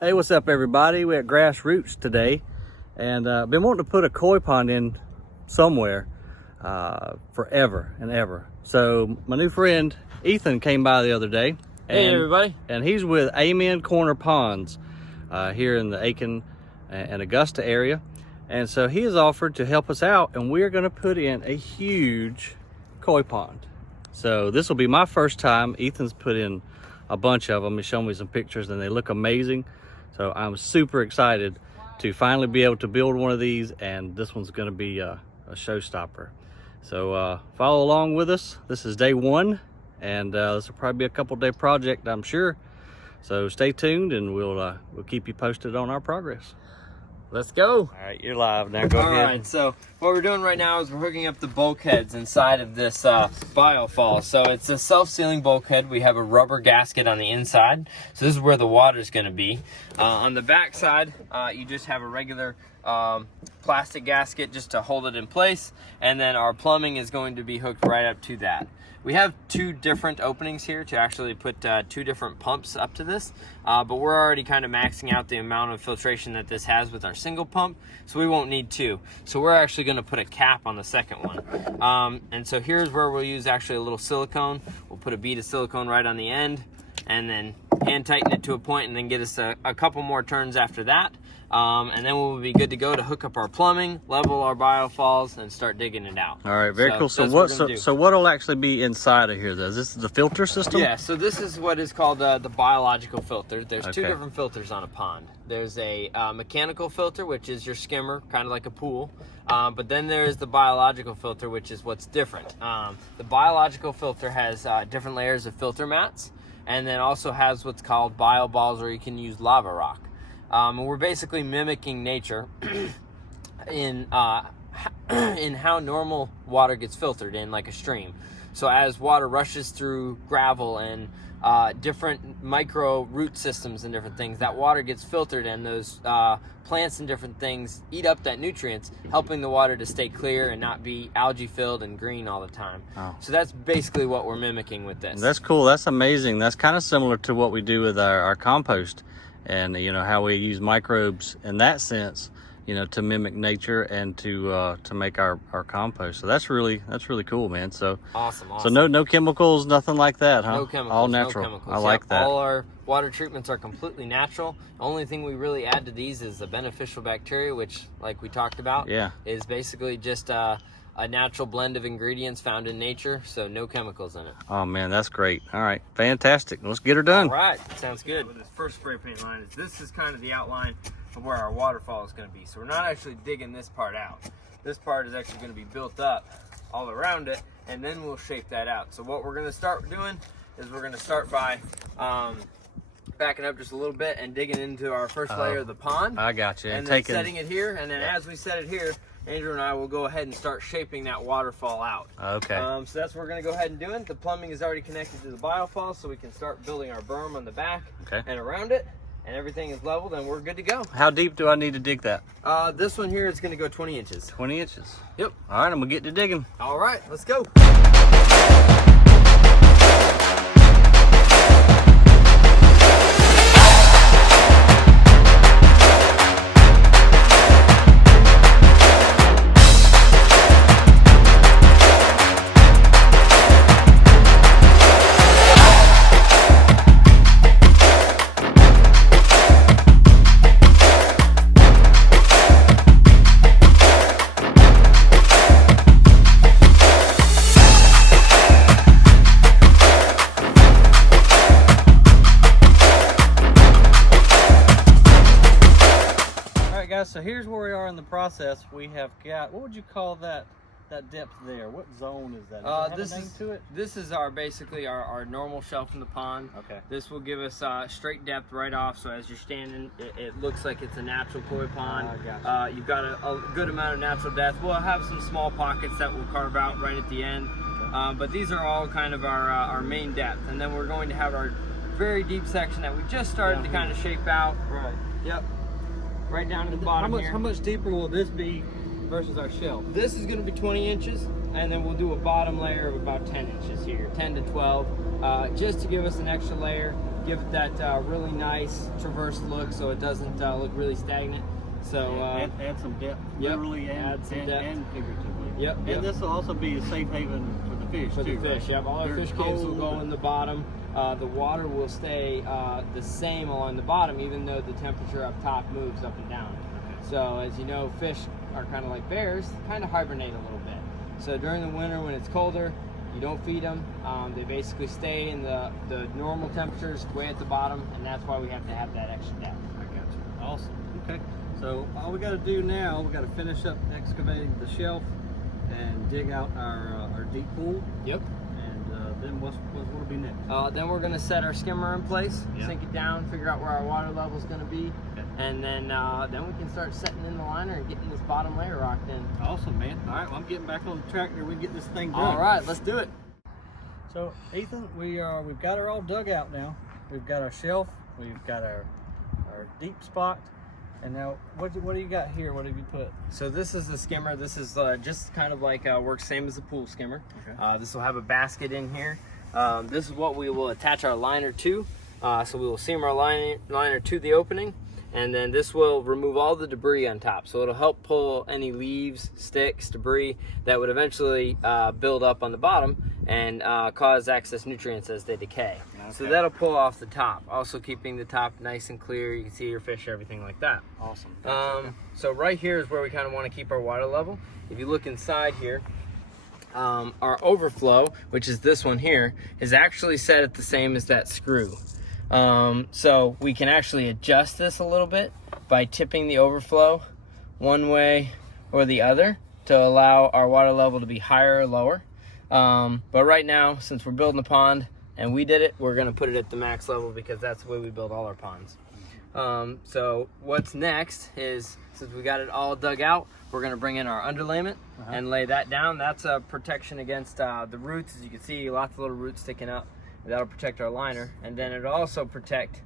Hey, what's up everybody? We're at Grassroots today, and been wanting to put a koi pond in somewhere forever and ever. So my new friend Ethan came by the other day. Hey everybody. And he's with Amen Corner Ponds here in the Aiken and Augusta area. And so he has offered to help us out, and we're gonna put in a huge koi pond. So this will be my first time. Ethan's put in a bunch of them. He's shown me some pictures and they look amazing. So I'm super excited to finally be able to build one of these, and this one's gonna be a showstopper. So follow along with us. This is day one, and this will probably be a couple-day project, I'm sure. So stay tuned, and we'll keep you posted on our progress. Let's go. All right, you're live now. Go ahead. All right, so what we're doing right now is we're hooking up the bulkheads inside of this biofall. So it's a self-sealing bulkhead. We have a rubber gasket on the inside. So this is where the water is going to be. On the back side, you just have a regular plastic gasket just to hold it in place. And then our plumbing is going to be hooked right up to that. We have two different openings here to actually put two different pumps up to this, but we're already kind of maxing out the amount of filtration that this has with our single pump, so we won't need two. So we're actually going to put a cap on the second one. And so here's where we'll use actually a little silicone. We'll put a bead of silicone right on the end, and then hand tighten it to a point, and then get us a couple more turns after that. And then we'll be good to go to hook up our plumbing, level our biofalls, and start digging it out. All right, very cool. So what'll actually be inside of here, though? Is this the filter system? Yeah, so this is what is called the biological filter. There's two different filters on a pond. There's a mechanical filter, which is your skimmer, kind of like a pool. But then there's the biological filter, which is what's different. The biological filter has different layers of filter mats, and then also has what's called bio balls, or you can use lava rock. And we're basically mimicking nature in how normal water gets filtered in, like a stream. So as water rushes through gravel and different micro root systems and different things, that water gets filtered, and those plants and different things eat up that nutrients, helping the water to stay clear and not be algae filled and green all the time. Oh. So that's basically what we're mimicking with this. That's cool. That's amazing. That's kind of similar to what we do with our compost, and you know how we use microbes in that sense, you know, to mimic nature and to make our compost. So that's really cool, man. So awesome. So no chemicals, nothing like that, huh? No chemicals. All natural. No chemicals. I like that. All our water treatments are completely natural. The only thing we really add to these is the beneficial bacteria, which, like we talked about, is basically just a natural blend of ingredients found in nature, so no chemicals in it. Oh man, that's great. All right, fantastic. Let's get her done. All right, sounds good. With this first spray paint line, this is kind of the outline of where our waterfall is going to be. So we're not actually digging this part out. This part is actually going to be built up all around it, and then we'll shape that out. So what we're going to start doing is we're going to start by backing up just a little bit and digging into our first layer of the pond. I got you. And then setting it here, and then as we set it here, Andrew and I will go ahead and start shaping that waterfall out. Okay. So that's what we're going to go ahead and do. The plumbing is already connected to the biofall, so we can start building our berm on the back and around it, and everything is leveled, and we're good to go. How deep do I need to dig that? This one here is going to go 20 inches. 20 inches? Yep. All right, I'm going to get to digging. All right, let's go. So here's where we are in the process. We have got, what would you call that depth there? What zone is that? Does it have a name to it? This is basically our normal shelf in the pond. Okay. This will give us straight depth right off, so as you're standing, it looks like it's a natural koi pond. Gotcha. You've got a good amount of natural depth. We'll have some small pockets that we'll carve out right at the end, but these are all kind of our main depth. And then we're going to have our very deep section that we just started to kind of shape out. Right. Yep. Right down to the bottom here. How much deeper will this be versus our shelf? This is going to be 20 inches, and then we'll do a bottom layer of about 10 inches here, 10 to 12, just to give us an extra layer, give it that really nice traverse look, so it doesn't look really stagnant. So add some depth, yep, literally and figuratively. Yep. And this will also be a safe haven for the fish for too. the fish, right? yep. All our fish caves will go in the bottom. The water will stay the same along the bottom, even though the temperature up top moves up and down. Okay. So as you know, fish are kind of like bears, kind of hibernate a little bit. So during the winter when it's colder, you don't feed them. They basically stay in the normal temperatures way at the bottom, and that's why we have to have that extra depth. I got you. Awesome. Okay. So all we got to do now, we got to finish up excavating the shelf and dig out our deep pool. Yep. And then what'll be next? Then we're gonna set our skimmer in place, Yeah. sink it down, figure out where our water level is gonna be, Okay. and then we can start setting in the liner and getting this bottom layer rocked in. Awesome, man. All right, well, I'm getting back on the tractor. We get this thing done. All right, let's do it. So Ethan, we've got her all dug out now. We've got our shelf. We've got our deep spot. And now, what do you got here? What have you put? So this is the skimmer. This is just kind of like works same as a pool skimmer. Okay. This will have a basket in here. This is what we will attach our liner to. So we will seam our liner to the opening, and then this will remove all the debris on top. So it'll help pull any leaves, sticks, debris that would eventually build up on the bottom and cause excess nutrients as they decay. Okay. So that'll pull off the top, also keeping the top nice and clear. You can see your fish, everything like that. Awesome. So right here is where we kind of want to keep our water level. If you look inside here, our overflow, which is this one here, is actually set at the same as that screw. So we can actually adjust this a little bit by tipping the overflow one way or the other to allow our water level to be higher or lower. But right now, since we're building a pond and we did it, we're gonna put it at the max level because that's the way we build all our ponds. So what's next is, since we got it all dug out, we're gonna bring in our underlayment and lay that down. That's a protection against the roots. As you can see, lots of little roots sticking up. That'll protect our liner, and then it'll also protect,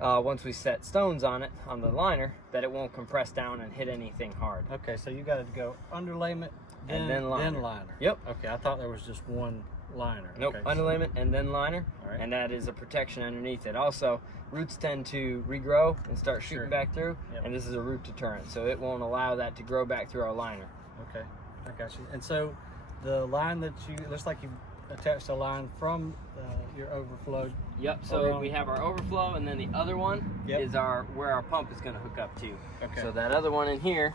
once we set stones on it, on the liner, that it won't compress down and hit anything hard. Okay, so you got to go underlayment And then liner. Yep. Okay, I thought there was just one liner. Nope, Okay. underlayment and then liner, All right. and that is a protection underneath it. Also, roots tend to regrow and start shooting Sure. back through, Yep. and this is a root deterrent, so it won't allow that to grow back through our liner. Okay, I got you. And so the line that looks like you attached a line from your overflow. Yep, so we have our overflow, and then the other one Yep. is where our pump is going to hook up to. Okay. So that other one in here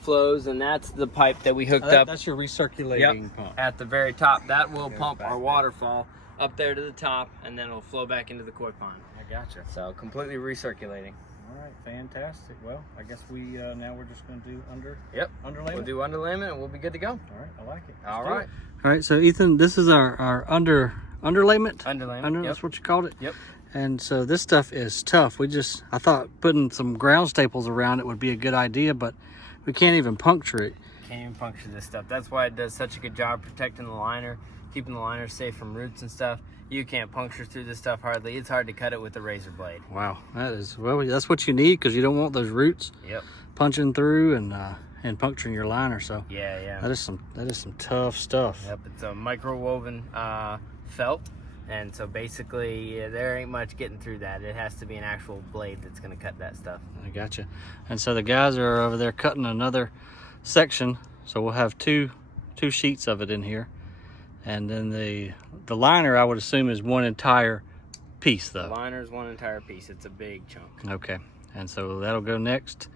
flows, and that's the pipe that we hooked up That's your recirculating pump. at the very top. That will Goes pump back our there. waterfall up there to the top, and then it'll flow back into the koi pond. I gotcha. So completely recirculating. All right, fantastic. Well, I guess we now we're just going to do underlayment. We'll do underlayment, and we'll be good to go. All right, I like it. All right. All right, so Ethan, this is our underlayment. Underlayment. Yep. That's what you called it. Yep. And so this stuff is tough. I thought putting some ground staples around it would be a good idea, but we can't even puncture it. Can't even puncture this stuff. That's why it does such a good job protecting the liner, keeping the liner safe from roots and stuff. You can't puncture through this stuff hardly. It's hard to cut it with a razor blade. Wow, that's what you need, because you don't want those roots Yep. punching through and puncturing your liner. So Yeah. that is some tough stuff. Yep. It's a microwoven felt, and so basically there ain't much getting through that. It has to be an actual blade that's going to cut that stuff. I gotcha. And so the guys are over there cutting another section, so we'll have two sheets of it in here, and then the liner, I would assume, is one entire piece The though. liner is one entire piece. It's a big chunk. Okay, and so that'll go next,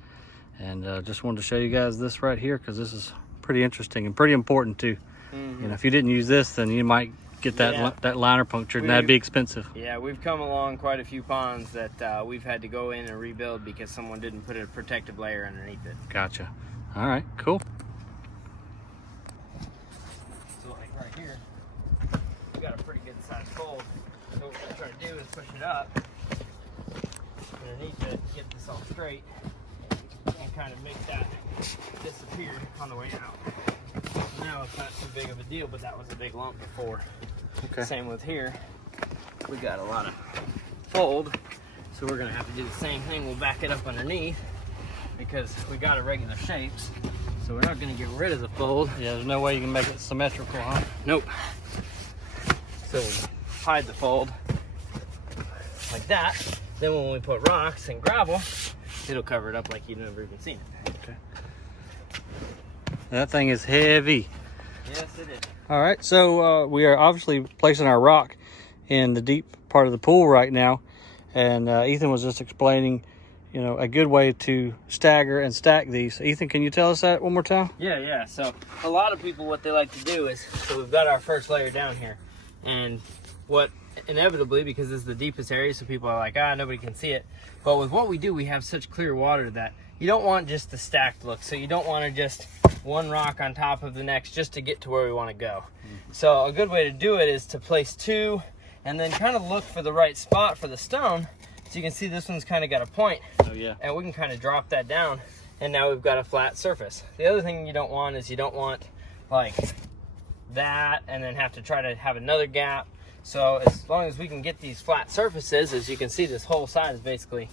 and just wanted to show you guys this right here, because this is pretty interesting and pretty important too. Mm-hmm. You know, if you didn't use this, then you might get that Yeah. that liner punctured, and that'd be expensive. Yeah, we've come along quite a few ponds that we've had to go in and rebuild because someone didn't put a protective layer underneath it. Gotcha. All right, cool. So like right here, we got a pretty good sized fold. So what we're trying to do is push it up underneath it, get this all straight, and kind of make that disappear on the way out. Now it's not too big of a deal, but that was a big lump before. Okay. Same with here. We got a lot of fold, so we're gonna have to do the same thing. We'll back it up underneath because we got irregular shapes. So we're not gonna get rid of the fold. Yeah, there's no way you can make it symmetrical, huh? Nope. So hide the fold like that. Then when we put rocks and gravel, it'll cover it up like you've never even seen it. Okay. That thing is heavy. Yes, it is. All right, so we are obviously placing our rock in the deep part of the pool right now. And Ethan was just explaining, you know, a good way to stagger and stack these. Ethan, can you tell us that one more time? Yeah. So a lot of people, what they like to do is, so we've got our first layer down here. And what inevitably, because this is the deepest area, so people are like, nobody can see it. But with what we do, we have such clear water that you don't want just the stacked look. So you don't want to just one rock on top of the next just to get to where we want to go. So a good way to do it is to place two and then kind of look for the right spot for the stone. So you can see this one's kind of got a point. Oh yeah. And we can kind of drop that down, and now we've got a flat surface. The other thing you don't want is you don't want like that and then have to try to have another gap. So as long as we can get these flat surfaces, as you can see, this whole side is basically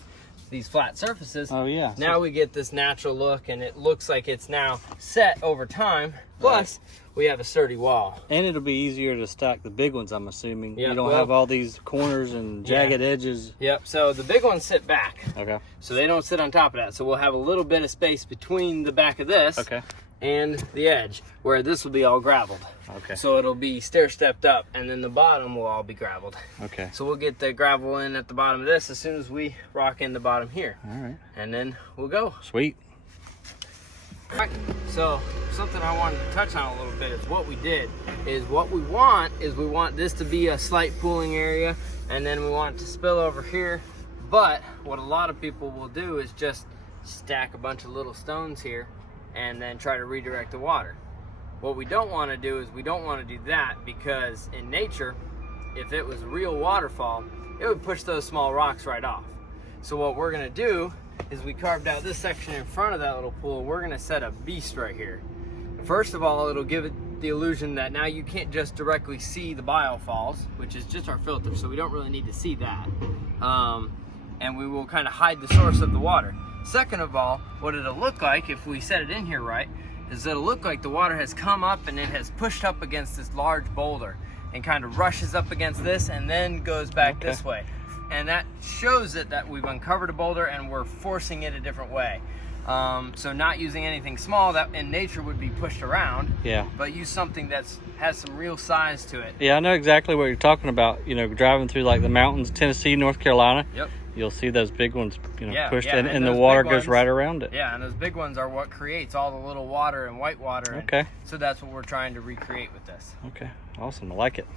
these flat surfaces. Oh yeah. Now we get this natural look, and it looks like it's now set over time. Plus, we have a sturdy wall. And it'll be easier to stack the big ones, I'm assuming. Yeah, you don't well, have all these corners and jagged edges. Yep, so the big ones sit back. Okay. So they don't sit on top of that. So we'll have a little bit of space between the back of this and the edge, where this will be all gravelled. Okay. So it'll be stair-stepped up, and then the bottom will all be gravelled. Okay. So we'll get the gravel in at the bottom of this as soon as we rock in the bottom here. All right. And then we'll go. Sweet. Right. So something I wanted to touch on a little bit is what we did is what we want this to be a slight pooling area, and then we want it to spill over here. But what a lot of people will do is just stack a bunch of little stones here and then try to redirect the water. What we don't want to do is we don't want to do that, because in nature, if it was a real waterfall, it would push those small rocks right off. So what we're going to do is we carved out this section in front of that little pool. We're going to set a beast right here. First of all, it'll give it the illusion that now you can't just directly see the biofalls, which is just our filter, so we don't really need to see that. And we will kind of hide the source of the water. Second of all, what it'll look like if we set it in here right is it'll look like the water has come up and it has pushed up against this large boulder and kind of rushes up against this and then goes back this way. And that shows it that we've uncovered a boulder and we're forcing it a different way. So not using anything small that in nature would be pushed around, but use something that's has some real size to it. Yeah, I know exactly what you're talking about. You know, driving through like the mountains, Tennessee, North Carolina. Yep. You'll see those big ones, you know, pushed in, and the those water big goes ones, right around it. Yeah, and those big ones are what creates all the little water and white water. Okay. So that's what we're trying to recreate with this. Okay, awesome. I like it.